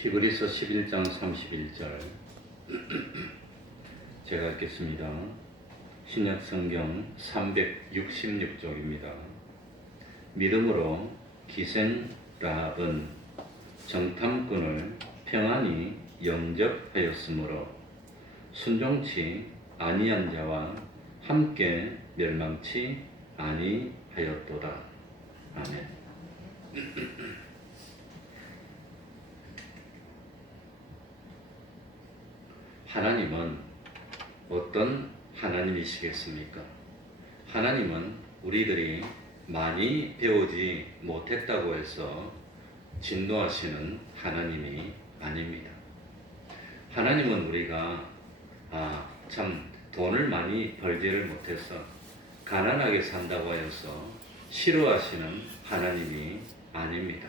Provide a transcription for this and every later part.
히브리서 11장 31절 제가 읽겠습니다. 신약성경 366쪽입니다. 믿음으로 기생 라합은 정탐꾼을 평안히 영접하였으므로 순종치 아니한 자와 함께 멸망치 아니하였도다. 아멘. 하나님은 어떤 하나님이시겠습니까? 하나님은 우리들이 많이 배우지 못했다고 해서 진노하시는 하나님이 아닙니다. 하나님은 우리가 참 돈을 많이 벌지를 못해서 가난하게 산다고 하여서 싫어하시는 하나님이 아닙니다.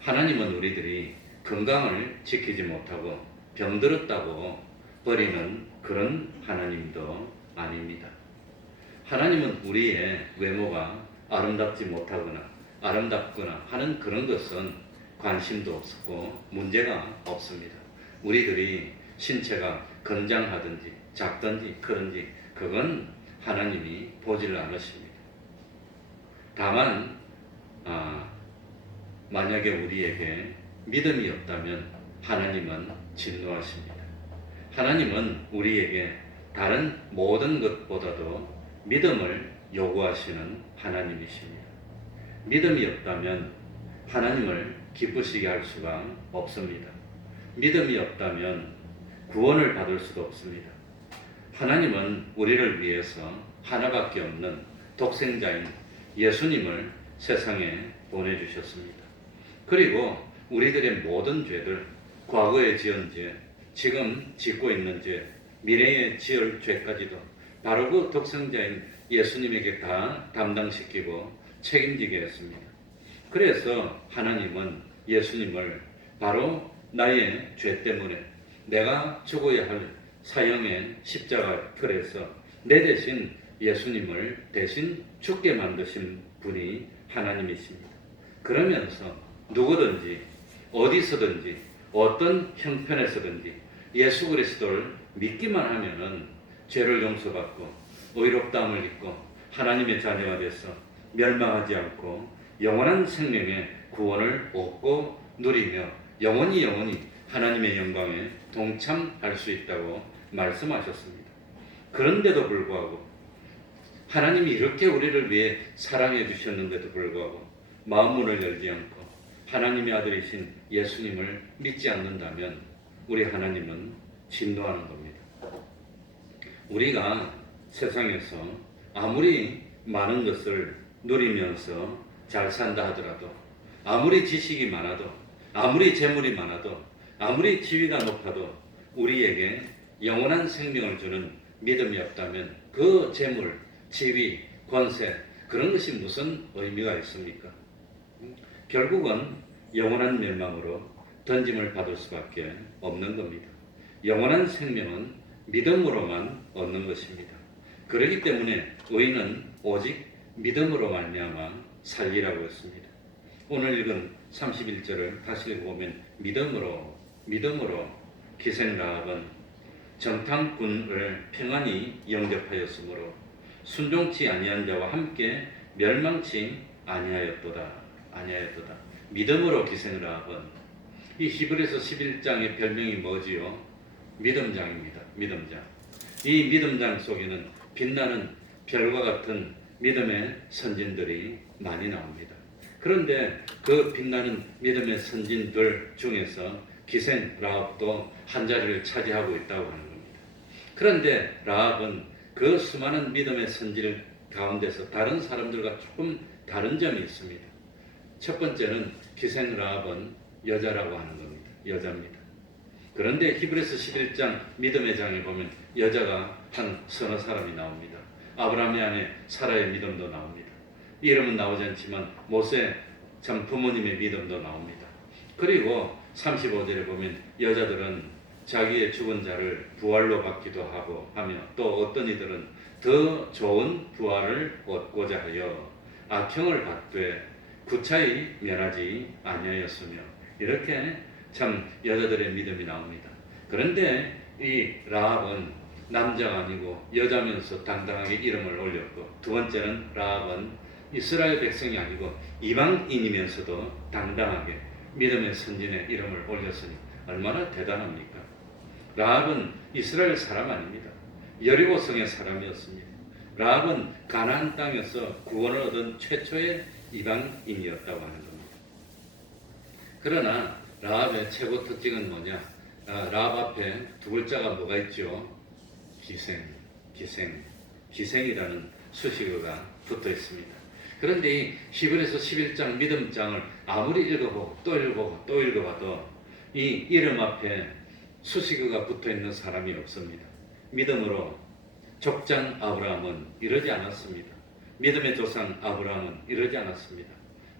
하나님은 우리들이 건강을 지키지 못하고 병들었다고 버리는 그런 하나님도 아닙니다. 하나님은 우리의 외모가 아름답지 못하거나 아름답거나 하는 그런 것은 관심도 없고 문제가 없습니다. 우리들이 신체가 건장하든지 작든지 크든지 그건 하나님이 보지를 않으십니다. 다만 만약에 우리에게 믿음이 없다면 하나님은 진노하십니다. 하나님은 우리에게 다른 모든 것보다도 믿음을 요구하시는 하나님이십니다. 믿음이 없다면 하나님을 기쁘시게 할 수가 없습니다. 믿음이 없다면 구원을 받을 수도 없습니다. 하나님은 우리를 위해서 하나밖에 없는 독생자인 예수님을 세상에 보내주셨습니다. 그리고 우리들의 모든 죄들, 과거에 지은 죄, 지금 짓고 있는 죄, 미래에 지을 죄까지도 바로 그 독생자인 예수님에게 다 담당시키고 책임지게 했습니다. 그래서 하나님은 예수님을 바로 나의 죄 때문에 내가 죽어야 할 사형의 십자가 틀에서 내 대신 예수님을 대신 죽게 만드신 분이 하나님이십니다. 그러면서 누구든지 어디서든지 어떤 형편에서든지 예수 그리스도를 믿기만 하면은 죄를 용서받고 의롭다함을 입고 하나님의 자녀가 돼서 멸망하지 않고 영원한 생명의 구원을 얻고 누리며 영원히 하나님의 영광에 동참할 수 있다고 말씀하셨습니다. 그런데도 불구하고 하나님이 이렇게 우리를 위해 사랑해 주셨는데도 불구하고 마음문을 열지 않고 하나님의 아들이신 예수님을 믿지 않는다면 우리 하나님은 진노하는 겁니다. 우리가 세상에서 아무리 많은 것을 누리면서 잘 산다 하더라도 아무리 지식이 많아도 아무리 재물이 많아도 아무리 지위가 높아도 우리에게 영원한 생명을 주는 믿음이 없다면 그 재물, 지위, 권세 그런 것이 무슨 의미가 있습니까? 결국은 영원한 멸망으로 던짐을 받을 수밖에 없는 겁니다. 영원한 생명은 믿음으로만 얻는 것입니다. 그렇기 때문에 의인은 오직 믿음으로 말미암아 살리라고 했습니다. 오늘 읽은 31절을 다시 읽어보면 믿음으로 기생 라합은 정탐꾼을 평안히 영접하였으므로 순종치 아니한 자와 함께 멸망치 아니하였도다. 믿음으로 기생 라합은 이 히브리서 11장의 별명이 뭐지요? 믿음장입니다. 믿음장. 이 믿음장 속에는 빛나는 별과 같은 믿음의 선진들이 많이 나옵니다. 그런데 그 빛나는 믿음의 선진들 중에서 기생 라합도 한 자리를 차지하고 있다고 하는 겁니다. 그런데 라합은 그 수많은 믿음의 선진 가운데서 다른 사람들과 조금 다른 점이 있습니다. 첫 번째는 기생 라합은 여자라고 하는 겁니다. 여자입니다. 그런데 히브리서 11장 믿음의 장에 보면 여자가 한 서너 사람이 나옵니다. 아브라함의 아내 사라의 믿음도 나옵니다. 이름은 나오지 않지만 모세 참 부모님의 믿음도 나옵니다. 그리고 35절에 보면 여자들은 자기의 죽은 자를 부활로 받기도 하고 하며 또 어떤 이들은 더 좋은 부활을 얻고자 하여 악형을 받되 구차히 면하지 아니하였으며 이렇게 참 여자들의 믿음이 나옵니다. 그런데 이 라합은 남자가 아니고 여자면서 당당하게 이름을 올렸고, 두 번째는 라합은 이스라엘 백성이 아니고 이방인이면서도 당당하게 믿음의 선진의 이름을 올렸으니 얼마나 대단합니까? 라합은 이스라엘 사람 아닙니다. 여리고성의 사람이었습니다. 라합은 가나안 땅에서 구원을 얻은 최초의 이방인이었다고 하는 겁니다. 그러나 라합의 최고 특징은 뭐냐? 라합 앞에 두 글자가 뭐가 있죠? 기생이라는 수식어가 붙어 있습니다. 그런데 이 히브리서 11장 믿음장을 아무리 읽어보고 또 읽어보고 또 읽어봐도 이 이름 앞에 수식어가 붙어 있는 사람이 없습니다. 믿음으로 족장 아브라함은 이러지 않았습니다. 믿음의 조상 아브라함은 이러지 않았습니다.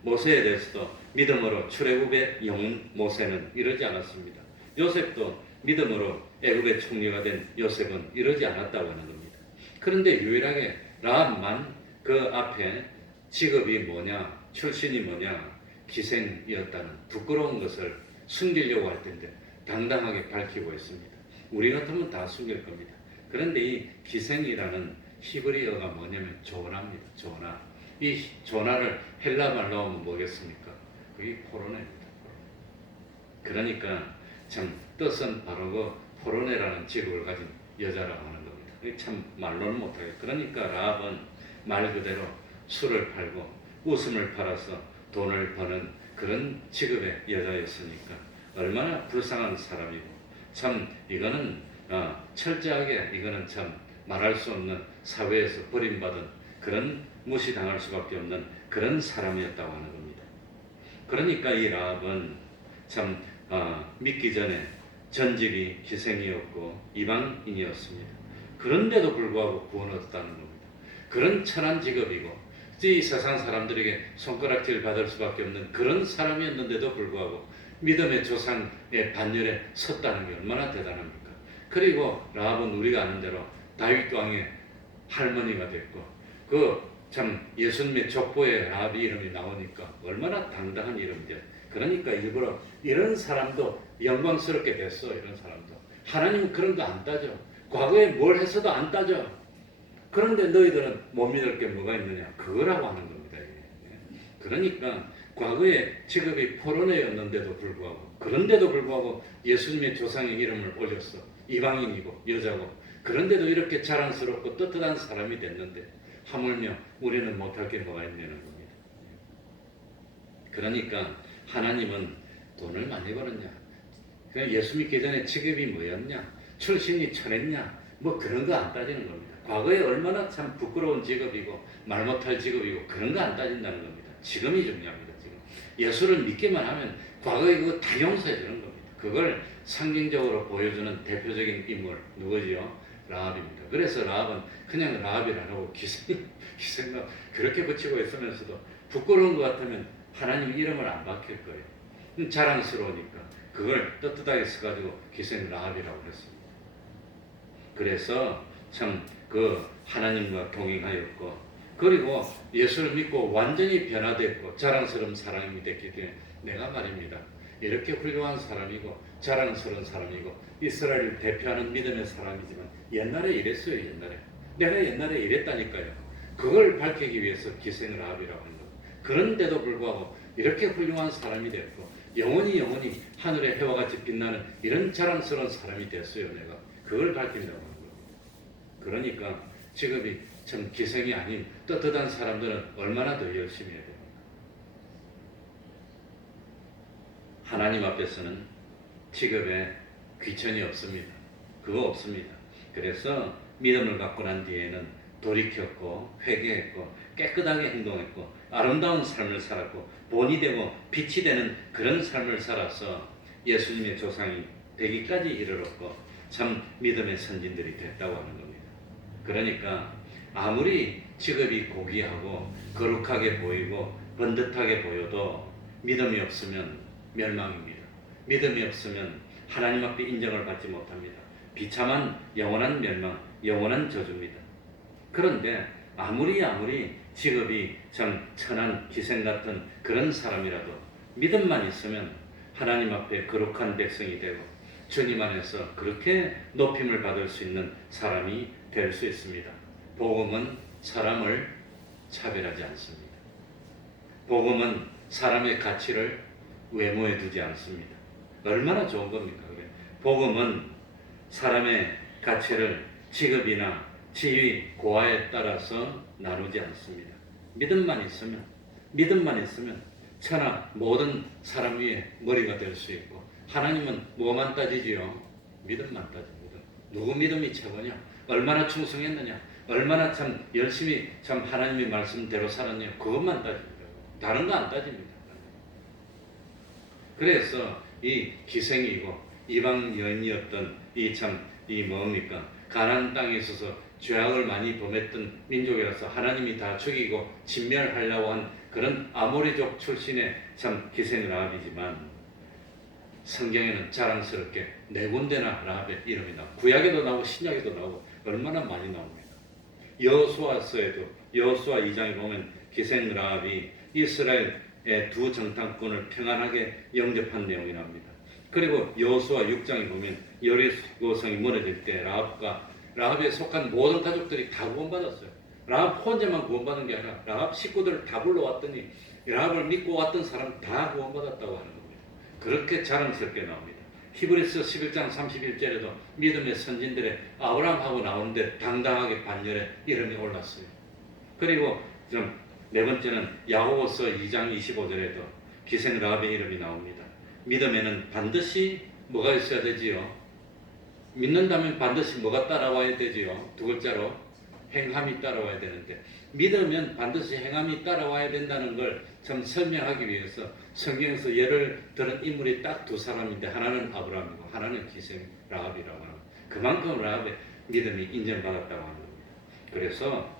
모세에 대해서도 믿음으로 출애굽의 영웅 모세는 이러지 않았습니다. 요셉도 믿음으로 애굽의 총리가 된 요셉은 이러지 않았다고 하는 겁니다. 그런데 유일하게 라합만 그 앞에 직업이 뭐냐, 출신이 뭐냐, 기생이었다는 부끄러운 것을 숨기려고 할 텐데 당당하게 밝히고 있습니다. 우리 같으면 다 숨길 겁니다. 그런데 이 기생이라는 히브리어가 뭐냐면 조나입니다. 조나. 이 조나를 헬라 말로 하면 뭐겠습니까? 그게 포로네입니다. 그러니까 참 뜻은 바로 그 포로네라는 직업을 가진 여자라고 하는 겁니다. 참 말로는 못하게. 그러니까 라합은 말 그대로 술을 팔고 웃음을 팔아서 돈을 버는 그런 직업의 여자였으니까 얼마나 불쌍한 사람이고, 참 이거는 철저하게 이거는 참 말할 수 없는 사회에서 버림받은 그런 무시당할 수밖에 없는 그런 사람이었다고 하는 겁니다. 그러니까 이 라합은 참 믿기 전에 전직이 기생이었고 이방인이었습니다. 그런데도 불구하고 구원을 얻었다는 겁니다. 그런 천한 직업이고 이 세상 사람들에게 손가락질 받을 수밖에 없는 그런 사람이었는데도 불구하고 믿음의 조상의 반열에 섰다는 게 얼마나 대단합니까? 그리고 라합은 우리가 아는 대로 다윗 왕의 할머니가 됐고, 그 참 예수님의 족보에 라합 이름이 나오니까 얼마나 당당한 이름이죠. 그러니까 일부러 이런 사람도 영광스럽게 됐어. 이런 사람도 하나님은 그런 거 안 따져. 과거에 뭘 했어도 안 따져. 그런데 너희들은 못 믿을 게 뭐가 있느냐? 그거라고 하는 겁니다. 그러니까 과거에 직업이 포로네였는데도 불구하고, 그런데도 불구하고 예수님의 조상의 이름을 올렸어. 이방인이고 여자고. 그런데도 이렇게 자랑스럽고 떳떳한 사람이 됐는데 하물며 우리는 못할 게 뭐가 있냐는 겁니다. 그러니까 하나님은 돈을 많이 벌었냐? 그냥 예수 믿기 전에 직업이 뭐였냐? 출신이 천했냐? 뭐 그런 거 안 따지는 겁니다. 과거에 얼마나 참 부끄러운 직업이고 말 못할 직업이고 그런 거 안 따진다는 겁니다. 지금이 중요합니다. 지금 예수를 믿기만 하면 과거에 그거 다 용서해 주는 겁니다. 그걸 상징적으로 보여주는 대표적인 인물 누구지요? 라합입니다. 그래서 라합은 그냥 라합이라고 기생만 그렇게 붙이고 있으면서도 부끄러운 것 같으면 하나님 이름을 안 바뀔 거예요. 자랑스러우니까 그걸 떳떳하게 써가지고 기생 라합이라고 했습니다. 그래서 참 그 하나님과 동행하였고, 그리고 예수를 믿고 완전히 변화됐고 자랑스러운 사람이 됐기 때문에 내가 말입니다. 이렇게 훌륭한 사람이고 자랑스러운 사람이고 이스라엘을 대표하는 믿음의 사람이지만 옛날에 이랬어요. 내가 옛날에 이랬다니까요. 그걸 밝히기 위해서 기생 라합이라고 하는 것. 그런데도 불구하고 이렇게 훌륭한 사람이 됐고 영원히 하늘의 해와 같이 빛나는 이런 자랑스러운 사람이 됐어요. 내가 그걸 밝힌다고 하는 거예요. 그러니까 직업이 참 기생이 아닌 떳떳한 사람들은 얼마나 더 열심히 해야 됩니까? 하나님 앞에서는 직업에 귀천이 없습니다. 그거 없습니다. 그래서 믿음을 갖고 난 뒤에는 돌이켰고 회개했고 깨끗하게 행동했고 아름다운 삶을 살았고 본이 되고 빛이 되는 그런 삶을 살아서 예수님의 조상이 되기까지 이르렀고 참 믿음의 선진들이 됐다고 하는 겁니다. 그러니까 아무리 직업이 고귀하고 거룩하게 보이고 번듯하게 보여도 믿음이 없으면 멸망입니다. 믿음이 없으면 하나님 앞에 인정을 받지 못합니다. 비참한 영원한 멸망, 영원한 저주입니다. 그런데 아무리 직업이 참 천한 기생 같은 그런 사람이라도 믿음만 있으면 하나님 앞에 거룩한 백성이 되고 주님 안에서 그렇게 높임을 받을 수 있는 사람이 될 수 있습니다. 복음은 사람을 차별하지 않습니다. 복음은 사람의 가치를 외모에 두지 않습니다. 얼마나 좋은 겁니까? 그래. 복음은 사람의 가치를 직업이나 지위, 고하에 따라서 나누지 않습니다. 믿음만 있으면 천하 모든 사람 위에 머리가 될 수 있고, 하나님은 뭐만 따지지요? 믿음만 따집니다. 누구 믿음이 최고냐? 얼마나 충성했느냐? 얼마나 참 열심히 참 하나님의 말씀대로 살았냐? 그것만 따집니다. 다른 거 안 따집니다. 그래서 이 기생이고 이방 여인이었던 이 뭡니까? 가나안 땅에 있어서 죄악을 많이 범했던 민족이라서 하나님이 다 죽이고 진멸하려고 한 그런 아모리족 출신의 참 기생 라합이지만, 성경에는 자랑스럽게 네 군데나 라합의 이름이 나오고, 구약에도 나오고 신약에도 나오고 얼마나 많이 나옵니다. 여호수아서에도, 여호수아 2장에 보면 기생 라합이 이스라엘의 두 정탐꾼을 평안하게 영접한 내용이 나옵니다. 그리고 여호수아 6장에 보면 여리고성이 무너질 때 라합에 속한 모든 가족들이 다 구원받았어요. 라합 혼자만 구원받은 게 아니라 라합 식구들을 다 불러왔더니 라합을 믿고 왔던 사람 다 구원받았다고 하는 겁니다. 그렇게 자랑스럽게 나옵니다. 히브리서 11장 31절에도 믿음의 선진들의 아브라함하고 나오는데 당당하게 반열에 이름이 올랐어요. 그리고 네 번째는 야고보서 2장 25절에도 기생 라합의 이름이 나옵니다. 믿음에는 반드시 뭐가 있어야 되지요? 믿는다면 반드시 뭐가 따라와야 되지요? 두 글자로 행함이 따라와야 되는데, 믿으면 반드시 행함이 따라와야 된다는 걸 좀 설명하기 위해서 성경에서 예를 들은 인물이 딱 두 사람인데, 하나는 아브라함이고 하나는 기생 라합이라고 합니다. 그만큼 라합의 믿음이 인정받았다고 하는 겁니다. 그래서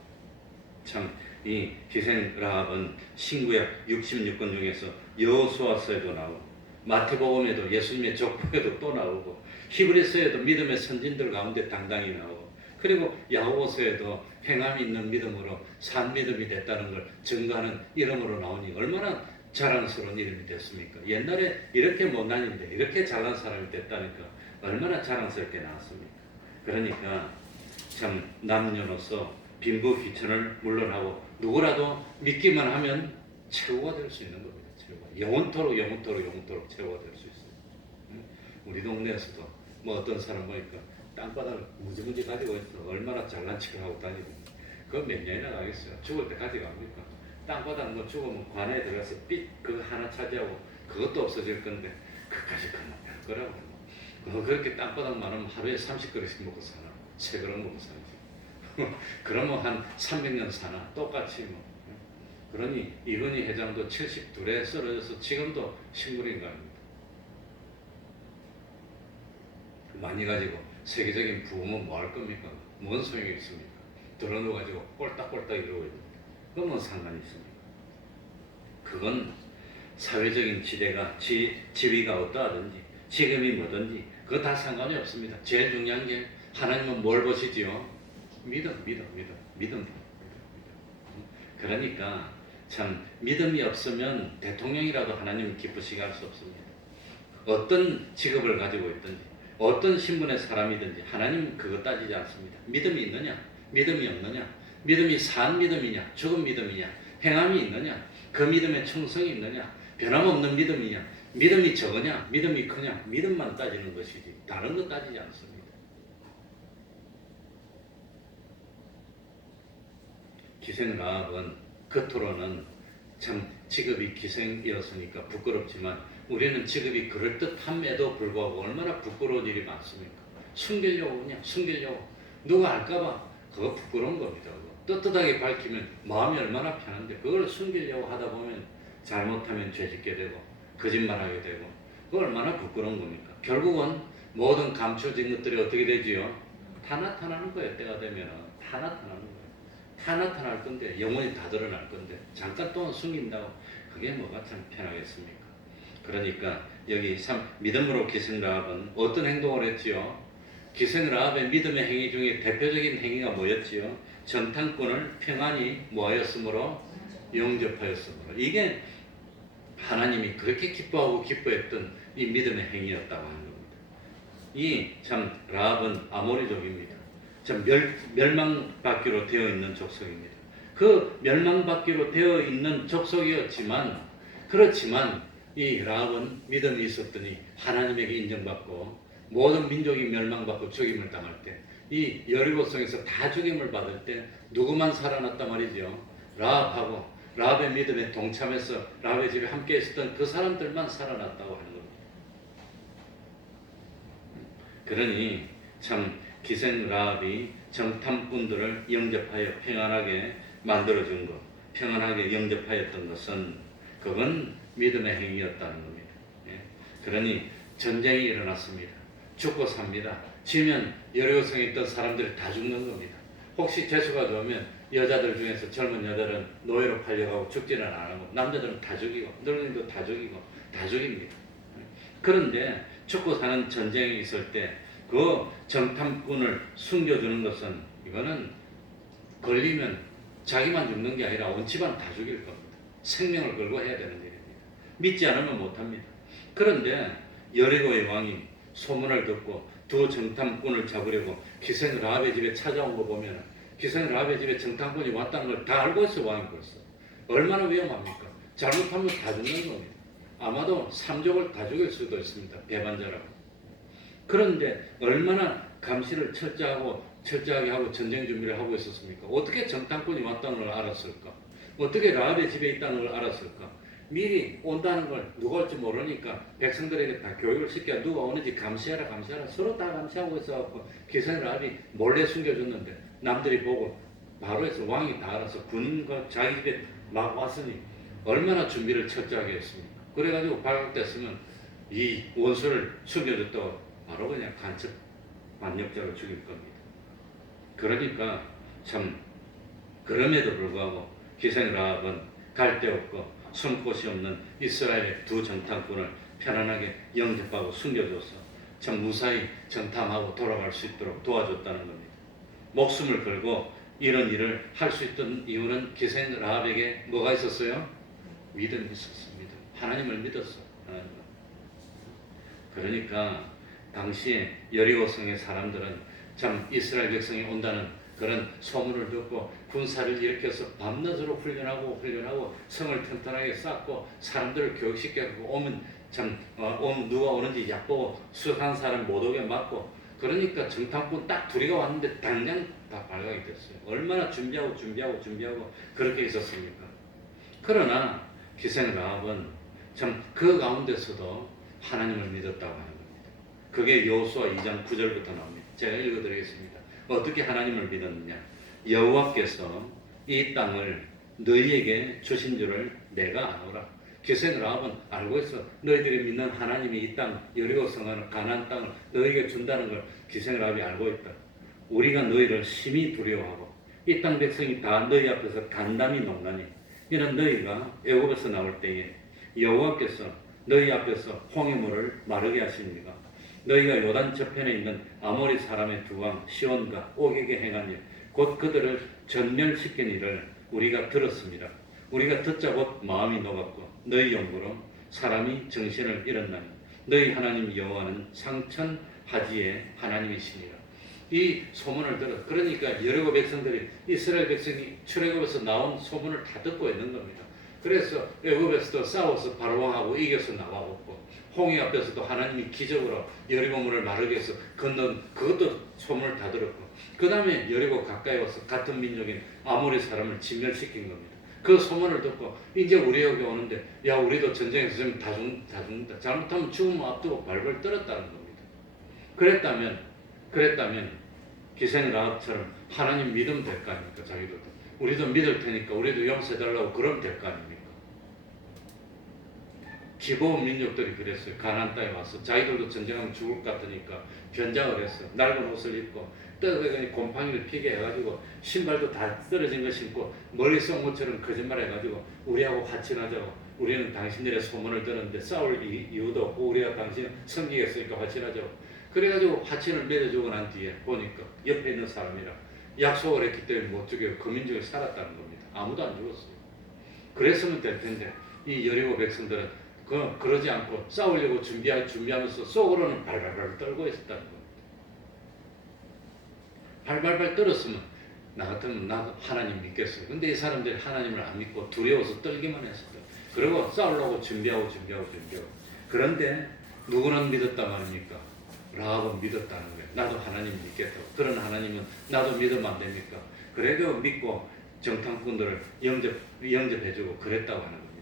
참 이 기생 라합은 신구약 66권 중에서 여호수아서에도 나오고, 마태복음에도 예수님의 족보에도 또 나오고, 히브리서에도 믿음의 선진들 가운데 당당히 나오고, 그리고 야고보서에도 행함이 있는 믿음으로 산 믿음이 됐다는 걸 증거하는 이름으로 나오니 얼마나 자랑스러운 이름이 됐습니까? 옛날에 이렇게 못난인데 이렇게 잘난 사람이 됐다니까 얼마나 자랑스럽게 나왔습니까? 그러니까 참 남녀노소 빈부귀천을 물론하고 누구라도 믿기만 하면 최고가 될 수 있는 겁니다. 최고. 영원토록 최고가 될 수 있어요. 우리 동네에서도 뭐 어떤 사람 보니까 땅바닥을 무지무지 가지고 있어. 얼마나 잘난 척을 하고 다니고. 그거 몇 년이나 가겠어요. 죽을 때 가져갑니까? 땅바닥 뭐 죽으면 관에 들어가서 삑 그거 하나 차지하고 그것도 없어질 건데 그까지 그만 할 거라고. 그렇게 땅바닥 많으면 하루에 30그릇씩 먹고 사나? 3그릇 먹고 살지. 그러면 한 300년 사나? 똑같이 뭐. 그러니 이건희 회장도 72에 쓰러져서 지금도 식물인가 아닙니다. 많이 가지고 세계적인 부흥은 뭐 할 겁니까? 뭔 소용이 있습니까? 들어놓아가지고 꼴딱꼴딱 이러고 있는데 그건 뭔 상관이 있습니까? 그건 사회적인 지대가 지위가 어떠하든지 지금이 뭐든지 그거 다 상관이 없습니다. 제일 중요한 게 하나님은 뭘 보시지요? 믿음. 그러니까 참 믿음이 없으면 대통령이라도 하나님은 기쁘시게 할 수 없습니다. 어떤 직업을 가지고 있든지 어떤 신분의 사람이든지 하나님은 그거 따지지 않습니다. 믿음이 있느냐? 믿음이 없느냐? 믿음이 산 믿음이냐? 죽은 믿음이냐? 행함이 있느냐? 그 믿음에 충성이 있느냐? 변함없는 믿음이냐? 믿음이 적으냐? 믿음이 크냐? 믿음만 따지는 것이지 다른 거 따지지 않습니다. 기생 라합은 겉으로는 참 직업이 기생이었으니까 부끄럽지만 우리는 직업이 그럴듯함에도 불구하고 얼마나 부끄러운 일이 많습니까? 숨기려고 그냥 숨기려고 누가 알까봐 그거 부끄러운 겁니다. 떳떳하게 밝히면 마음이 얼마나 편한데 그걸 숨기려고 하다 보면 잘못하면 죄짓게 되고 거짓말하게 되고 그거 얼마나 부끄러운 겁니까? 결국은 모든 감춰진 것들이 어떻게 되지요? 다 나타나는 거예요. 때가 되면 다 나타나는 거예요. 다 나타날 건데 영원히 다 드러날 건데 잠깐 동안 숨긴다고 그게 뭐가 참 편하겠습니까? 그러니까 여기 믿음으로 기생 라합은 어떤 행동을 했지요? 기생 라합의 믿음의 행위 중에 대표적인 행위가 뭐였지요? 전탄꾼을 평안히 뭐하였으므로? 영접하였으므로. 이게 하나님이 그렇게 기뻐하고 기뻐했던 이 믿음의 행위였다고 하는 겁니다. 이 참 라합은 아모리족입니다. 참 멸망받기로 되어 있는 족속입니다. 그 멸망받기로 되어 있는 족속이었지만 그렇지만 이 라합은 믿음이 있었더니 하나님에게 인정받고 모든 민족이 멸망받고 죽임을 당할 때 이 여리고성에서 다 죽임을 받을 때 누구만 살아났단 말이죠. 라합하고 라합의 믿음에 동참해서 라합의 집에 함께 있었던 그 사람들만 살아났다고 하는 겁니다. 그러니 참 기생 라합이 정탐꾼들을 영접하여 평안하게 만들어준 것, 평안하게 영접하였던 것은 그건 믿음의 행위였다는 겁니다. 예. 그러니 전쟁이 일어났습니다. 죽고 삽니다. 지면 여리고성에 있던 사람들이 다 죽는 겁니다. 혹시 재수가 좋으면 여자들 중에서 젊은 여자들은 노예로 팔려가고 죽지는 안 하고 남자들은 다 죽이고 늙은이도 다 죽이고 다 죽입니다. 그런데 죽고 사는 전쟁이 있을 때 그 정탐꾼을 숨겨주는 것은 이거는 걸리면 자기만 죽는 게 아니라 온 집안 다 죽일 겁니다. 생명을 걸고 해야 되는 일입니다. 믿지 않으면 못합니다. 그런데 여리고의 왕이 소문을 듣고 두 정탐꾼을 잡으려고 기생 라합의 집에 찾아온 거 보면 기생 라합의 집에 정탐꾼이 왔다는 걸 다 알고 있어. 왕이 벌써. 얼마나 위험합니까? 잘못하면 다 죽는 겁니다. 아마도 3족을 다 죽일 수도 있습니다. 배반자라고. 그런데 얼마나 감시를 철저하게 하고 전쟁 준비를 하고 있었습니까? 어떻게 정탐꾼이 왔다는 걸 알았을까? 어떻게 라합의 집에 있다는 걸 알았을까? 미리 온다는 걸 누가 올지 모르니까 백성들에게 다 교육을 시켜 누가 오는지 감시하라 서로 다 감시하고 있어갖고 기생 라합이 몰래 숨겨줬는데 남들이 보고 바로 해서 왕이 다 알아서 군인과 자기 집에 막 왔으니 얼마나 준비를 철저하게 했습니까? 그래가지고 발각됐으면 이 원수를 숨겨줬다고 바로 그냥 간첩 반역자로 죽일 겁니다. 그러니까 참 그럼에도 불구하고 기생 라합은 갈 데 없고 숨 곳이 없는 이스라엘의 두 정탐꾼을 편안하게 영접하고 숨겨줘서 참 무사히 정탐하고 돌아갈 수 있도록 도와줬다는 겁니다. 목숨을 걸고 이런 일을 할 수 있던 이유는 기생 라합에게 뭐가 있었어요? 믿음이 있었습니다. 하나님을 믿었어. 그러니까 당시에 여리고성의 사람들은 참 이스라엘 백성이 온다는 그런 소문을 듣고 군사를 일으켜서 밤낮으로 훈련하고 성을 튼튼하게 쌓고 사람들을 교육시켜서 오면 참 누가 오는지 얕보고 수상한 사람 못 오게 막고 그러니까 정탐꾼 딱 둘이가 왔는데 당장 다 발각이 됐어요. 얼마나 준비하고 그렇게 있었습니까? 그러나 기생 라합은 참 그 가운데서도 하나님을 믿었다고 하는 겁니다. 그게 여호수아 2장 9절부터 나옵니다. 제가 읽어드리겠습니다. 어떻게 하나님을 믿었느냐? 여호와께서 이 땅을 너희에게 주신 줄을 내가 아노라. 기생 라합은 알고 있어. 너희들이 믿는 하나님이 이 땅 여리고 성하는 가나안 땅을 너희에게 준다는 걸 기생 라합이 알고 있다. 우리가 너희를 심히 두려워하고 이 땅 백성이 다 너희 앞에서 간담이 농나니 이는 너희가 애굽에서 나올 때에 여호와께서 너희 앞에서 홍해물을 마르게 하십니다. 너희가 요단 저편에 있는 아모리 사람의 두 왕 시온과 옥에게 행한 일, 곧 그들을 전멸시킨 일을 우리가 들었습니다. 우리가 듣자 곧 마음이 녹았고 너희 영으로 사람이 정신을 잃었나니 너희 하나님 여호와는 상천하지의 하나님이시니라. 이 소문을 들어 그러니까 여리고 백성들이 이스라엘 백성이 출애굽에서 나온 소문을 다 듣고 있는 겁니다. 그래서 애굽에서도 싸워서 바로왕하고 이겨서 나와봤고 홍해 앞에서도 하나님이 기적으로 여리고물을 마르게 해서 건넌 그것도 소문을 다 들었고 그 다음에 여리고 가까이 와서 같은 민족인 아모리 사람을 진멸시킨 겁니다. 그 소문을 듣고 이제 우리 여기 오는데 야 우리도 전쟁에서 지금 다 죽는다. 잘못하면 죽음 앞두고 발벌 떨었다는 겁니다. 그랬다면 기생 라합처럼 하나님 믿으면 될 거 아닙니까? 자기들도 우리도 믿을 테니까 우리도 용서해달라고 그러면 될 거 아닙니까? 기본 민족들이 그랬어요. 가나안 땅에 와서 자기들도 전쟁하면 죽을 것 같으니까 변장을 했어요. 낡은 옷을 입고 떠들더니 곰팡이를 피게 해가지고 신발도 다 떨어진 거 신고 머리 쏜 것처럼 거짓말 해가지고 우리하고 화친하자고 우리는 당신들의 소문을 듣는데 싸울 이유도 없고 우리가 당신을 섬기겠으니까 화친하자고 그래가지고 화친을 맺어주고 난 뒤에 보니까 옆에 있는 사람이랑 약속을 했기 때문에 못 죽여요. 그 민족이 살았다는 겁니다. 아무도 안 죽었어요. 그랬으면 될 텐데 이 여리고 백성들은 그러지 않고 싸우려고 준비하면서 속으로는 발발발 떨고 있었다는 겁니다. 발발발 떨었으면 나 같으면 나도 하나님 믿겠어요. 근데 이 사람들이 하나님을 안 믿고 두려워서 떨기만 했었다. 그리고 싸우려고 준비하고. 그런데 누구는 믿었단 말입니까? 라합은 믿었다는 거예요. 나도 하나님 믿겠다고. 그런 하나님은 나도 믿으면 안 됩니까? 그래도 믿고 정탐꾼들을 영접해주고 그랬다고 하는 겁니다.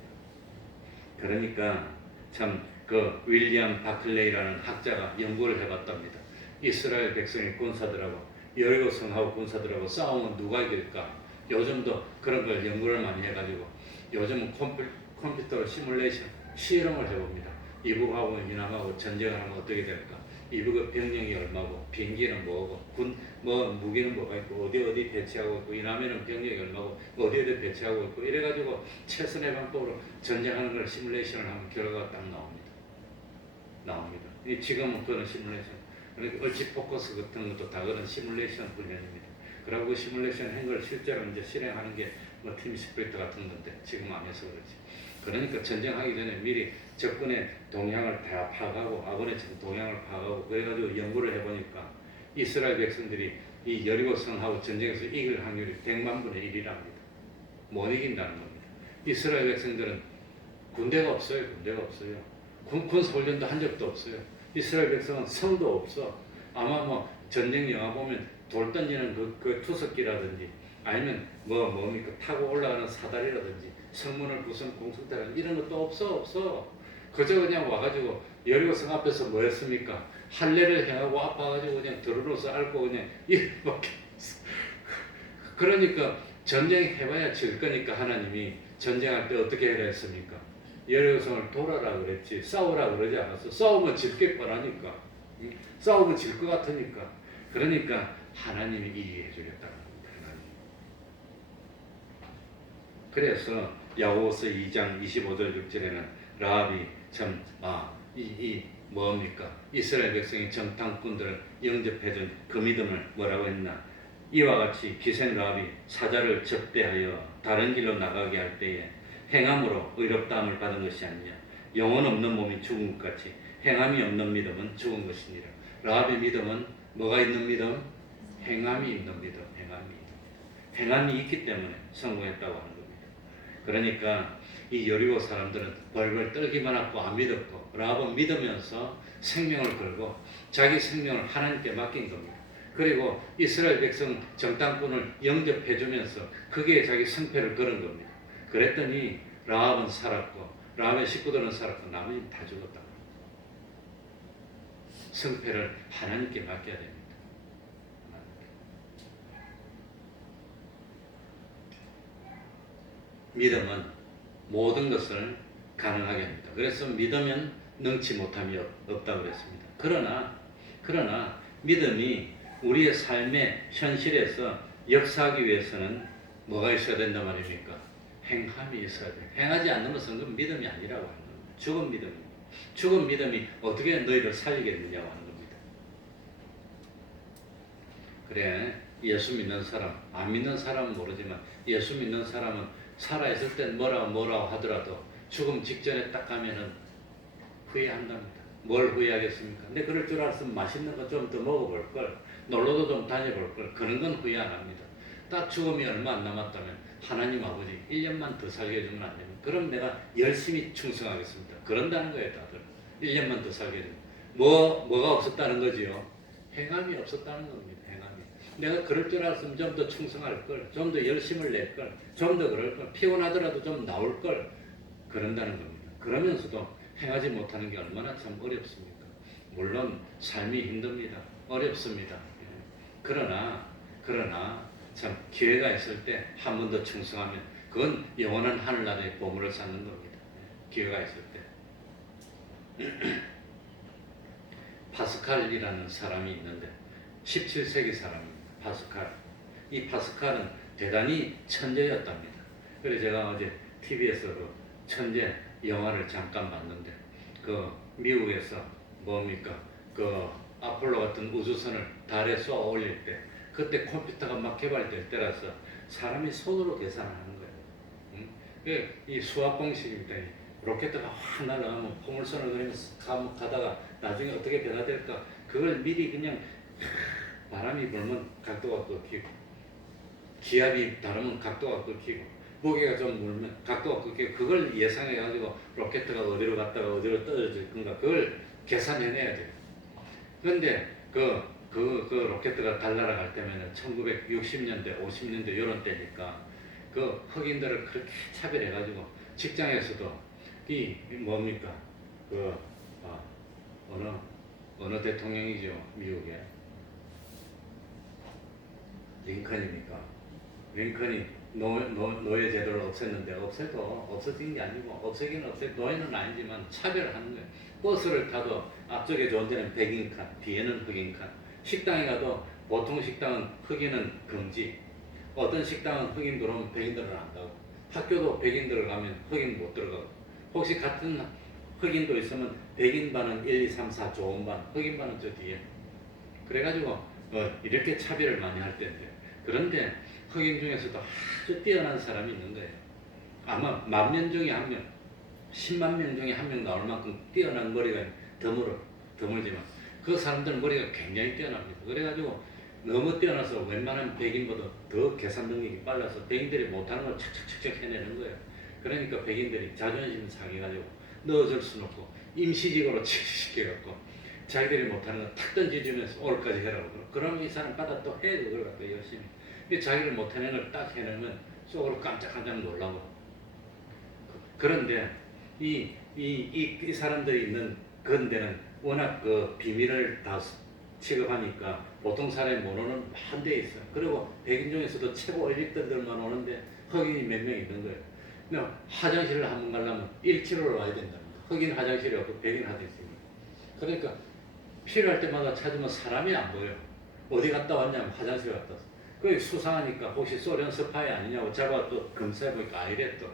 그러니까 참 그 윌리엄 바클레이라는 학자가 연구를 해봤답니다. 이스라엘 백성의 군사들하고 여리고 성하고 군사들하고 싸우면 누가 이길까? 요즘도 그런 걸 연구를 많이 해가지고 요즘은 컴퓨터로 시뮬레이션 실험을 해봅니다. 이북하고 이남하고 전쟁을 하면 어떻게 될까? 이북의 병력이 얼마고 비행기는 뭐고 무기는 뭐가 있고 어디 배치하고 있고 이남에는 병력이 얼마고 어디 배치하고 있고 이래가지고 최선의 방법으로 전쟁하는 걸 시뮬레이션을 하면 결과가 딱 나옵니다. 지금은 그런 시뮬레이션, 얼치 포커스 같은 것도 다 그런 시뮬레이션 훈련입니다. 그리고 그 시뮬레이션 한 걸 실제로 이제 실행하는 게 뭐 팀 스프리트 같은 건데 지금 안 해서 그렇지. 그러니까 전쟁하기 전에 미리 적군의 동향을 다 파악하고 아군의 동향을 파악하고 그래가지고 연구를 해보니까 이스라엘 백성들이 이 여리고 성하고 전쟁에서 이길 확률이 100만 분의 1이랍니다. 못 이긴다는 겁니다. 이스라엘 백성들은 군대가 없어요. 군사 훈련도 한 적도 없어요. 이스라엘 백성은 성도 없어. 아마 뭐 전쟁 영화 보면 돌 던지는 그 투석기라든지 아니면 뭡니까 타고 올라가는 사다리라든지 성문을 부순 공성대라든지 이런 것도 없어. 그저 그냥 와가지고 여리고성 앞에서 뭐 했습니까? 할례를 행하고 아파가지고 그냥 들어로서 앓고 그냥 이렇게 그러니까 전쟁 해봐야 질 거니까 하나님이 전쟁할 때 어떻게 해라 했습니까? 여리고성을 돌아라 그랬지 싸우라 그러지 않았어. 싸우면 질 게 뻔하니까. 싸우면 질 것 같으니까. 그러니까 하나님이 이기게 해주겠다는 겁니다. 하나님. 그래서 야고보서 2장 25절 6절에는 라합이 참 뭡니까? 이스라엘 백성이 정탐꾼들을 영접해준 그 믿음을 뭐라고 했나? 이와 같이 기생 라합이 사자를 접대하여 다른 길로 나가게 할 때에 행함으로 의롭다함을 받은 것이 아니냐. 영혼 없는 몸이 죽은 것 같이 행함이 없는 믿음은 죽은 것이니라. 라합의 믿음은 뭐가 있는 믿음? 행함이 있는 믿음. 행함이 있기 때문에 성공했다고 하는 겁니다. 그러니까 이 여리고 사람들은 벌벌 떨기만 하고 안 믿었고 라합은 믿으면서 생명을 걸고 자기 생명을 하나님께 맡긴 겁니다. 그리고 이스라엘 백성 정탐꾼을 영접해주면서 그게 자기 성패를 걸은 겁니다. 그랬더니 라합은 살았고 라합의 식구들은 살았고 나머지는 다 죽었다. 성패를 하나님께 맡겨야 됩니다. 믿음은 모든 것을 가능하게 합니다. 그래서 믿으면 능치 못함이 없다고 그랬습니다. 그러나 믿음이 우리의 삶의 현실에서 역사하기 위해서는 뭐가 있어야 된단 말입니까? 행함이 있어야 돼요. 행하지 않는 것은 그건 믿음이 아니라고 하는 겁니다. 죽은 믿음입니다. 죽은 믿음이 어떻게 너희를 살리겠느냐고 하는 겁니다. 그래, 예수 믿는 사람, 안 믿는 사람은 모르지만 예수 믿는 사람은 살아있을 땐 뭐라고 하더라도 죽음 직전에 딱 가면은 후회한답니다. 뭘 후회하겠습니까? 근데 그럴 줄 알았으면 맛있는 거 좀 더 먹어볼 걸, 놀러도 좀 다녀볼 걸, 그런 건 후회 안 합니다. 딱 죽음이 얼마 안 남았다면 하나님 아버지 1년만 더 살게 해주면 안 됩니까? 그럼 내가 열심히 충성하겠습니다. 그런다는 거예요, 다들. 1년만 더 살게 해주면. 뭐가 없었다는 거지요? 행함이 없었다는 겁니다. 행함이. 내가 그럴 줄 알았으면 좀 더 충성할 걸, 좀 더 열심을 낼 걸, 좀 더 그럴 걸, 피곤하더라도 좀 나올 걸, 그런다는 겁니다. 그러면서도 행하지 못하는 게 얼마나 참 어렵습니까? 물론 삶이 힘듭니다. 어렵습니다. 그러나 참 기회가 있을 때 한 번 더 충성하면 그건 영원한 하늘나라의 보물을 쌓는 겁니다. 기회가 있을 때. 파스칼이라는 사람이 있는데 17세기 사람입니다. 파스칼. 이 파스칼은 대단히 천재였답니다. 그래서 제가 어제 TV에서 그 천재 영화를 잠깐 봤는데 그 미국에서 뭡니까 그 아폴로 같은 우주선을 달에 쏘아 올릴 때 그때 컴퓨터가 막 개발될 때라서 사람이 손으로 계산하는 거예요. 이 수학 공식입니다. 이 로켓가 확 날아가면 포물선을 그리면서 가다가 나중에 어떻게 변화될까? 그걸 미리 그냥 바람이 불면 각도가 꺾이고 기압이 다르면 각도가 꺾이고 무게가 좀 물면 각도가 꺾이고 그걸 예상해 가지고 로켓가 어디로 갔다가 어디로 떨어질 건가 그걸 계산해내야 돼요. 그런데 그 로켓가 달 날아갈 때면은 1960년대, 50년대 이런 때니까 그 흑인들을 그렇게 차별해가지고 직장에서도 이 뭡니까 그 아, 어느 대통령이죠 미국에 링컨입니까? 링컨이 노예 제도를 없앴는데 없어진 게 아니고 없애기는 노예는 아니지만 차별하는 거예요. 버스를 타도 앞쪽에 좋은 데는 백인 칸, 뒤에는 흑인 칸. 식당에 가도 보통 식당은 흑인은 금지. 어떤 식당은 흑인 들어오면 백인들은 안 가고. 학교도 백인들 가면 흑인 못 들어가고. 혹시 같은 흑인도 있으면 백인 반은 1, 2, 3, 4 좋은 반, 흑인 반은 저 뒤에. 그래가지고 이렇게 차별을 많이 할 텐데. 그런데 흑인 중에서도 아주 뛰어난 사람이 있는 거예요. 아마 10,000명 중에 1명, 10만 명 중에 1명 나올 만큼 뛰어난 머리가 드물지만 그 사람들은 머리가 굉장히 뛰어납니다. 그래가지고 너무 뛰어나서 웬만한 백인보다 더 계산 능력이 빨라서 백인들이 못하는 걸 척척척척 해내는 거예요. 그러니까 백인들이 자존심 상해가지고 넣어줄 수는 없고 임시직으로 시켜갖고 자기들이 못하는 거 탁 던져주면서 오늘까지 해라고 그러면 이 사람 받아 또 해 그걸 갖고 열심히 자기를 못하는 걸 딱 해내면 속으로 깜짝깜짝 놀라고 그런데 이 사람들이 있는 그런 데는 워낙 그 비밀을 다 취급하니까 보통 사람이 못 오는 한 대 있어요. 그리고 백인 중에서도 최고 엘리트들만 오는데 흑인이 몇 명 있는 거예요. 근데 화장실을 한번 가려면 1km를 와야 된답니다. 흑인 화장실이 없고 백인 화장실이. 그러니까 필요할 때마다 찾으면 사람이 안 보여. 어디 갔다 왔냐면 화장실 갔다 왔어. 그게 수상하니까 혹시 소련 스파이 아니냐고 잡아 또 검사해보니까 아니래 또.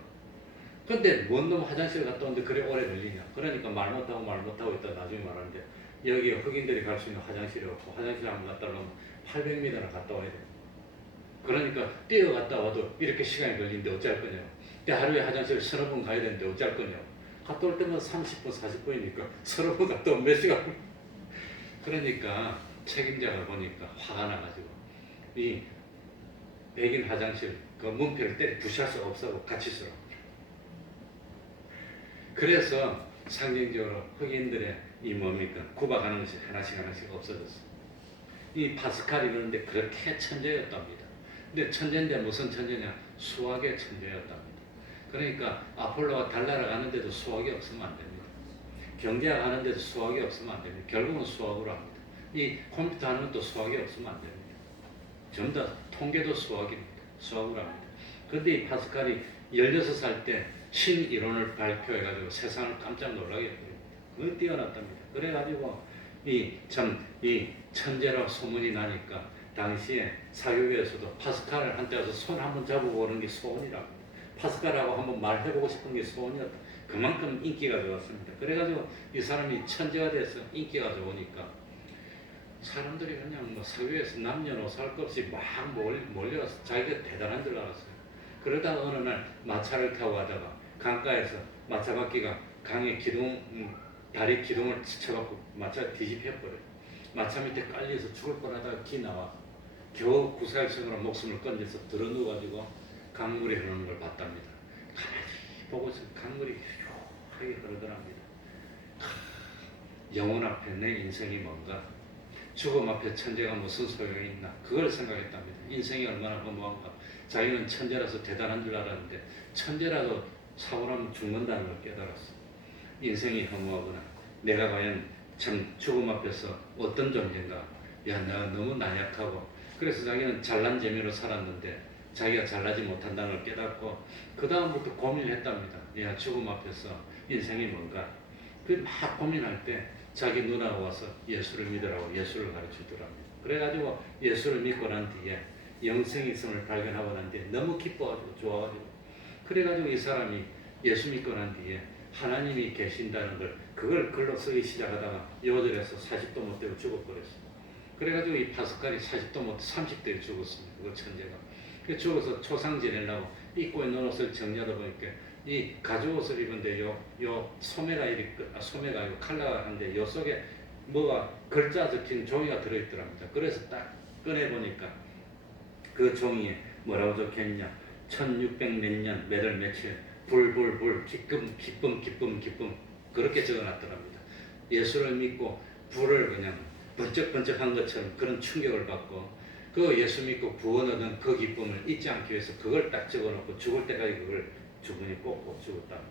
근데 뭔 놈 화장실 갔다 오는데 그래 오래 걸리냐. 그러니까 말 못하고 있다 나중에 말하는데 여기 흑인들이 갈 수 있는 화장실이 없고 화장실 한번 갔다 오면 800m나 갔다 와야 돼. 그러니까 뛰어갔다 와도 이렇게 시간이 걸리는데 어찌할 거냐고. 근데 하루에 화장실 서너 번 가야 되는데 어찌할 거냐고. 갔다 올 때만 30분, 40분이니까 서너 번 갔다 오면 몇 시간. 그러니까 책임자가 보니까 화가 나가지고 이 백인 화장실 그 문패를 때려 부셔서 없애고 같이 쓰라고. 그래서 상징적으로 흑인들의 이 뭡니까 구박하는 것이 하나씩 없어졌어. 이 파스칼이 그런데 그렇게 천재였답니다. 근데 천재인데 무슨 천재냐? 수학의 천재였답니다. 그러니까 아폴로가 달 날아가는데도 수학이 없으면 안 됩니다. 경제학 하는데도 수학이 없으면 안 됩니다. 결국은 수학으로 합니다. 이 컴퓨터 하는 것도 수학이 없으면 안 됩니다. 전부 다 통계도 수학입니다. 수학으로 합니다. 그런데 이 파스칼이 16살 때 신이론을 발표해가지고 세상을 깜짝 놀라게 했습니다. 그건 뛰어났답니다. 그래가지고 이 천재라고 소문이 나니까 당시에 사교계에서도 파스칼을 한때 가서 손 한번 잡아보는 게 소원이라고. 파스칼하고 한번 말해보고 싶은 게 소원이었다. 그만큼 인기가 좋았습니다. 그래가지고 이 사람이 천재가 돼서 인기가 좋으니까 사람들이 그냥 뭐 사교에서 남녀노소 할 것 없이 막 몰려와서 자기가 대단한 줄 알았어요. 그러다가 어느 날 마차를 타고 가다가 강가에서 마차바퀴가 강의 다리 기둥을 치쳐갖고 마차가 뒤집혀버려요. 마차 밑에 깔려서 죽을 뻔하다가 기 나와 겨우 구사일생으로 목숨을 건져서 들어누워가지고 강물이 흐르는 걸 봤답니다. 가만히 보고 있으면 강물이 휘하게 흐르더랍니다. 영혼 앞에 내 인생이 뭔가 죽음 앞에 천재가 무슨 소용이 있나 그걸 생각했답니다. 인생이 얼마나 허무한가. 자기는 천재라서 대단한 줄 알았는데 천재라도 사고 나면 죽는다는 걸 깨달았어. 인생이 허무하구나. 내가 과연 참 죽음 앞에서 어떤 존재인가. 야 내가 너무 나약하고 그래서 자기는 잘난 재미로 살았는데 자기가 잘나지 못한다는 걸 깨닫고 그 다음부터 고민했답니다. 야 죽음 앞에서 인생이 뭔가. 그 막 고민할 때 자기 누나가 와서 예수를 믿으라고 예수를 가르치더랍니다. 그래가지고 예수를 믿고 난 뒤에 영생이 있음을 발견하고 난 뒤에 너무 기뻐가지고 좋아가지고 그래가지고 이 사람이 예수 믿고 난 뒤에 하나님이 계신다는 걸 그걸 글로 쓰기 시작하다가 요절에서 40도 못 되고 죽어버렸어요. 그래가지고 이 파스칼이 40도 못 30대에 죽었습니다. 그 천재가. 그 죽어서 초상 지내려고 입고 있는 옷을 정리하다 보니까 이 가죽 옷을 입은데 요 소매가 소매가 아니고 칼라가 한데 요 속에 뭐가 글자 적힌 종이가 들어있더랍니다. 그래서 딱 꺼내 보니까 그 종이에 뭐라고 적혀있냐? 1600 몇 년 몇 월 며칠 불불불 기쁨 그렇게 적어놨더랍니다. 예수를 믿고 불을 그냥 번쩍번쩍한 것처럼 그런 충격을 받고 그 예수 믿고 구원 얻은 그 기쁨을 잊지 않기 위해서 그걸 딱 적어놓고 죽을 때까지 그걸 주머니 꽂고 죽었다는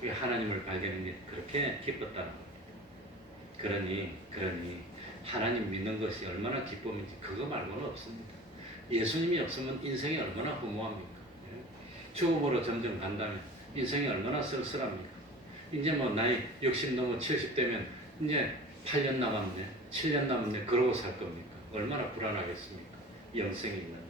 거예요. 하나님을 발견한 게 그렇게 기뻤다는 거예요. 그러니 하나님 믿는 것이 얼마나 기쁨인지 그거 말고는 없습니다. 예수님이 없으면 인생이 얼마나 허무합니까? 죽음으로 점점 간다면 인생이 얼마나 쓸쓸합니까? 이제 뭐 나이 60 넘어 70 되면 이제 8년 남았네, 7년 남았네 그러고 살 겁니까? 얼마나 불안하겠습니까? 영생이 있는데.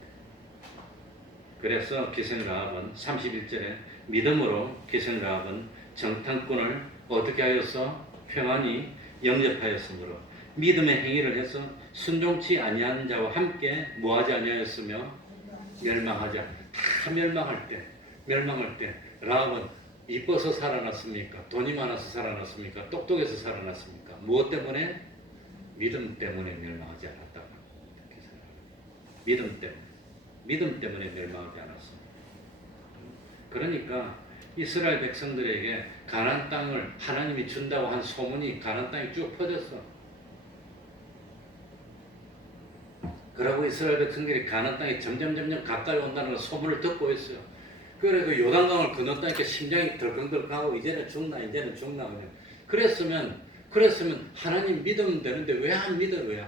그래서 기생라합은 31절에 믿음으로 기생라합은 정탐꾼을 어떻게 하여서 평안히 영접하였으므로 믿음의 행위를 해서 순종치 아니한 자와 함께 뭐하지 아니하였으며 멸망하자. 다 멸망할 때 라합은 이뻐서 살아났습니까? 돈이 많아서 살아났습니까? 똑똑해서 살아났습니까? 무엇 때문에? 믿음 때문에 멸망하지 않았다. 믿음 때문에 멸망하지 않았어. 그러니까 이스라엘 백성들에게 가나안 땅을 하나님이 준다고 한 소문이 가나안 땅에 쭉 퍼졌어. 그러고 이스라엘 백성들이 가나안 땅에 점점 가까이 온다는 걸 소문을 듣고 있어요. 그래 그 요단강을 건넜다니까 심장이 덜컹덜컹하고 이제는 죽나. 그랬으면 하나님 믿으면 되는데 왜 안 믿어요?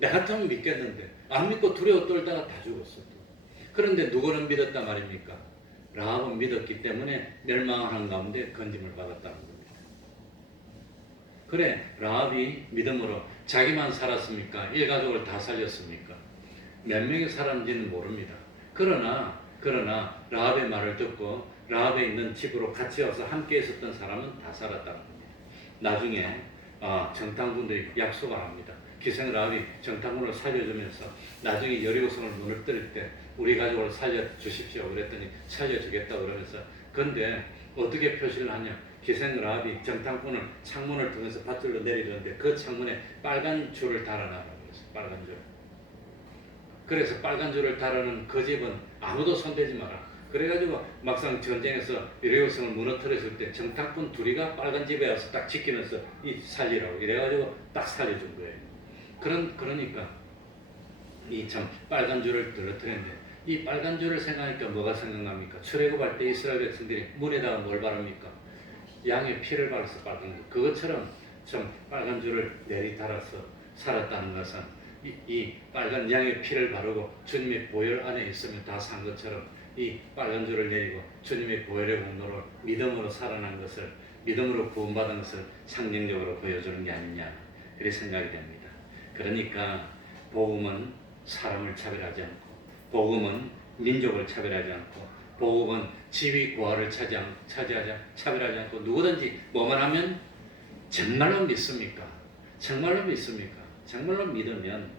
나 같으면 믿겠는데 안 믿고 두려워 떨다가 다 죽었어. 그런데 누구는 믿었단 말입니까? 라합은 믿었기 때문에 멸망하는 가운데 건짐을 받았다는 겁니다. 그래 라합이 믿음으로 자기만 살았습니까? 일가족을 다 살렸습니까? 몇 명이 살았는지는 모릅니다. 그러나 라합의 말을 듣고 라합에 있는 집으로 같이 와서 함께 있었던 사람은 다 살았다는 겁니다. 나중에 정탐꾼들이 약속을 합니다. 기생 라합이 정탐꾼을 살려주면서 나중에 여리고성을 무너뜨릴 때 우리 가족을 살려주십시오 그랬더니 살려주겠다고 그러면서 근데 어떻게 표시를 하냐? 기생 라합이 정탐꾼을 창문을 통해서 밧줄로 내리는데 그 창문에 빨간 줄을 달아놔라고 했어요. 빨간 줄. 그래서 빨간 줄을 달아놓은 그 집은 아무도 손대지 마라. 그래가지고 막상 전쟁에서 여리고성을 무너뜨렸을 때 정탐꾼 둘이가 빨간 집에 와서 딱 지키면서 이 살리라고 이래가지고 딱 살려준 거예요. 그러니까 이 참 빨간 줄을 떨어뜨렸는데 이 빨간 줄을 생각하니까 뭐가 생각납니까? 출애굽할 때 이스라엘 백성들이 문에다가 뭘 바릅니까? 양의 피를 발라서 빨간 줄. 그것처럼 참 빨간 줄을 내리달아서 살았다는 것은 이 빨간 양의 피를 바르고 주님의 보혈 안에 있으면 다 산 것처럼 이 빨간 줄을 내리고 주님의 보혈의 공로로 믿음으로 살아난 것을 믿음으로 구원받은 것을 상징적으로 보여주는 게 아니냐 그렇게 생각이 됩니다. 그러니까 복음은 사람을 차별하지 않고 복음은 민족을 차별하지 않고 복음은 지위 고하를 차별하지 않고 누구든지 뭐만 하면 정말로 믿습니까? 정말로 믿으면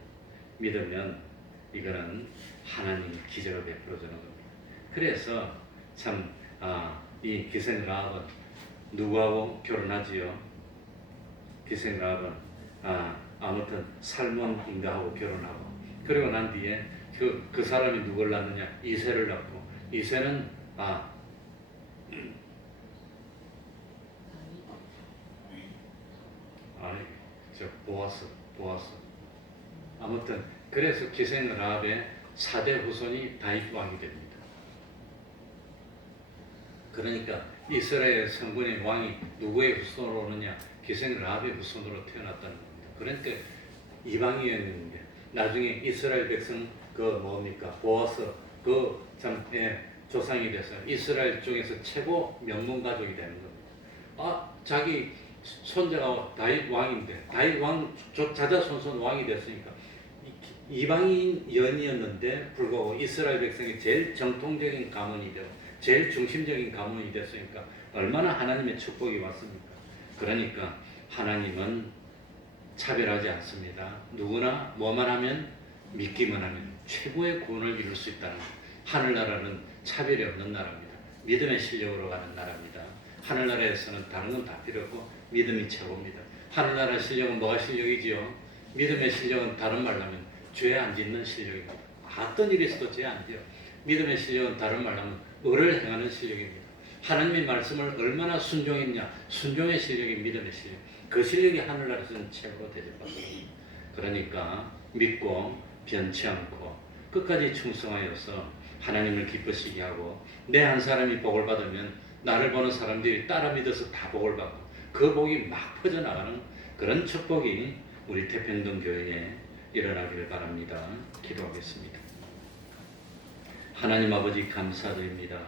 이거는 하나님이 기적을 베풀어 주는 겁니다. 그래서 참 이 기생 라합은 누구하고 결혼하지요? 기생 라합은 아무튼 살몬 인가하고 결혼하고 그리고 난 뒤에 그 사람이 누굴 낳느냐? 이새를 낳고 이새는 보아스 아무튼 그래서 기생 라합의 4대 후손이 다윗 왕이 됩니다. 그러니까 이스라엘 성군의 왕이 누구의 후손으로 오느냐? 기생 라합의 후손으로 태어났다는 겁니다. 그러니까 이방인이었는데 나중에 이스라엘 백성 보아스 조상이 돼서 이스라엘 중에서 최고 명문 가족이 되는 겁니다. 자기 손자가 다윗 왕인데 다윗 왕 자자손손 왕이 됐으니까 이방인 연이었는데 불구하고 이스라엘 백성이 제일 정통적인 가문이 되고 제일 중심적인 가문이 됐으니까 얼마나 하나님의 축복이 왔습니까? 그러니까 하나님은 차별하지 않습니다. 누구나 뭐만 하면 믿기만 하면 최고의 구원을 이룰 수 있다는 거예요. 하늘나라는 차별이 없는 나라입니다. 믿음의 실력으로 가는 나라입니다. 하늘나라에서는 다른 건 다 필요 없고 믿음이 최고입니다. 하늘나라 실력은 뭐가 실력이지요? 믿음의 실력은 다른 말로 하면 죄 안 짓는 실력입니다. 어떤 일이 있어도 죄 안 지어요. 믿음의 실력은 다른 말로 하면 의를 행하는 실력입니다. 하나님의 말씀을 얼마나 순종했냐, 순종의 실력이 믿음의 실력. 그 실력이 하늘나라에서는 최고로 대접받습니다. 그러니까 믿고 변치 않고 끝까지 충성하여서 하나님을 기쁘시게 하고 내 한 사람이 복을 받으면 나를 보는 사람들이 따라 믿어서 다 복을 받고 그 복이 막 퍼져나가는 그런 축복이 우리 태평동 교회에 일어나기를 바랍니다. 기도하겠습니다. 하나님 아버지 감사드립니다.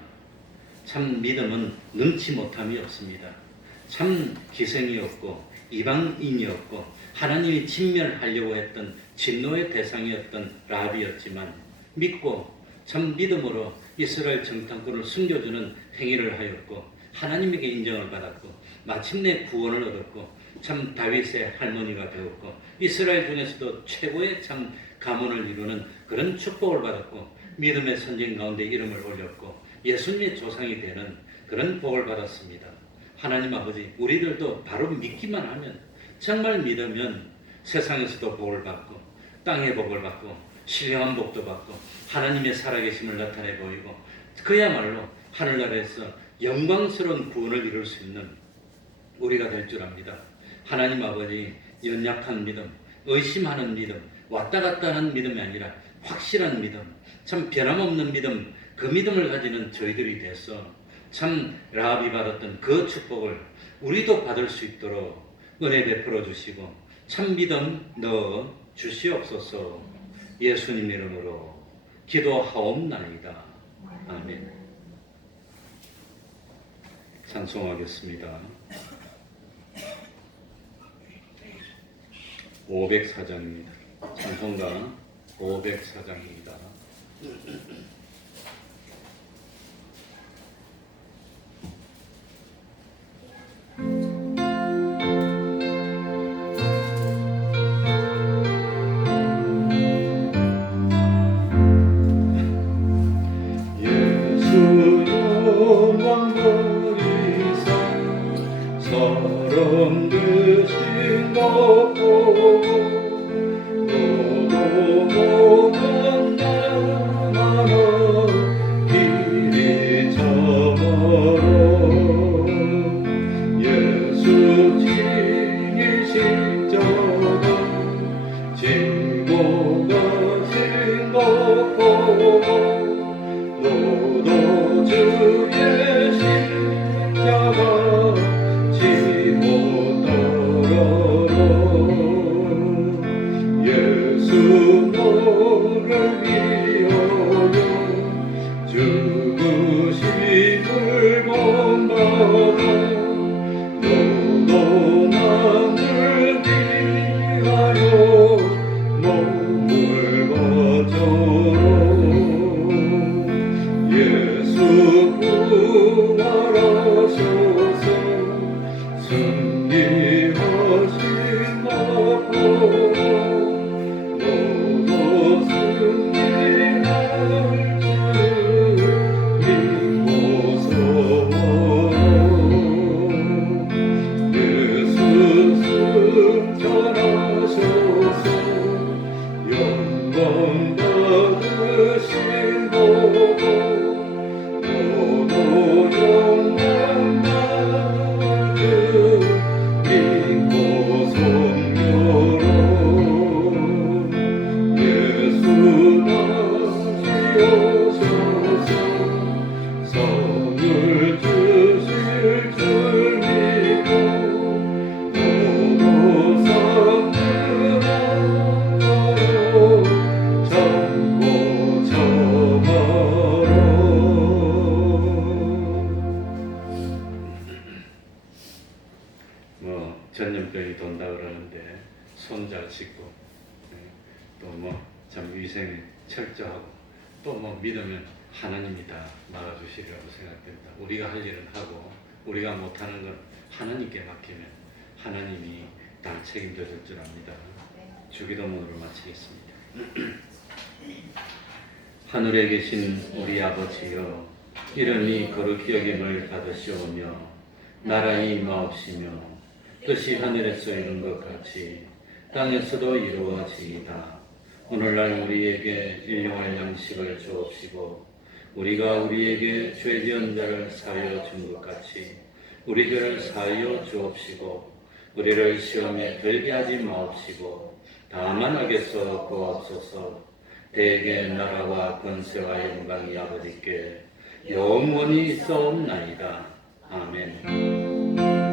참 믿음은 능치 못함이 없습니다. 참 기생이 없고 이방인이 없고 하나님이 진멸하려고 했던 진노의 대상이었던 라합이었지만 믿고 참 믿음으로 이스라엘 정탐꾼을 숨겨주는 행위를 하였고 하나님에게 인정을 받았고 마침내 구원을 얻었고 참 다윗의 할머니가 되었고 이스라엘 중에서도 최고의 참 가문을 이루는 그런 축복을 받았고 믿음의 선진 가운데 이름을 올렸고 예수님의 조상이 되는 그런 복을 받았습니다. 하나님 아버지, 우리들도 바로 믿기만 하면 정말 믿으면 세상에서도 복을 받고 땅의 복을 받고 신령한 복도 받고 하나님의 살아계심을 나타내 보이고 그야말로 하늘나라에서 영광스러운 구원을 이룰 수 있는 우리가 될 줄 압니다. 하나님 아버지, 연약한 믿음, 의심하는 믿음, 왔다 갔다 하는 믿음이 아니라 확실한 믿음, 참 변함없는 믿음, 그 믿음을 가지는 저희들이 돼서 참 라합이 받았던 그 축복을 우리도 받을 수 있도록 은혜 베풀어 주시고 참 믿음 넣어 주시옵소서. 예수님 이름으로 기도하옵나이다. 아멘. 찬송하겠습니다. 504장입니다. 찬송가 504장입니다. 사람 되신 것 보고 너도 못한 나만아 길이 참아라 예수 지니 십자가 지고 가신 것 보고 너도 주의 십자가 예수 너를 위하여 죽으심을 본받아 너도 나를 위하여 몸을 바쳐라 예수 부활하소서 승리하신 것 보고 전염병이 돈다 그러는데 손 잘 씻고 또 뭐 참 위생 철저하고 또 뭐 믿으면 하나님이 다 막아주시리라고 생각됩니다. 우리가 할 일은 하고 우리가 못하는 건 하나님께 맡기면 하나님이 다 책임져 줄 줄 압니다. 주기도문으로 마치겠습니다. 하늘에 계신 우리 아버지여, 이름이 거룩히 여김을 받으시오며 나라의 임하옵시며 뜻이 하늘에서 이룬 것 같이 땅에서도 이루어지이다. 오늘날 우리에게 일용할 양식을 주옵시고 우리가 우리에게 죄 지은 자를 사하여 준 것 같이 우리 죄를 사하여 주옵시고 우리를 시험에 들게 하지 마옵시고 다만 악에서 구하옵소서. 대개 나라와 권세와 영광이 아버지께 영원히 있사옵나이다. 아멘.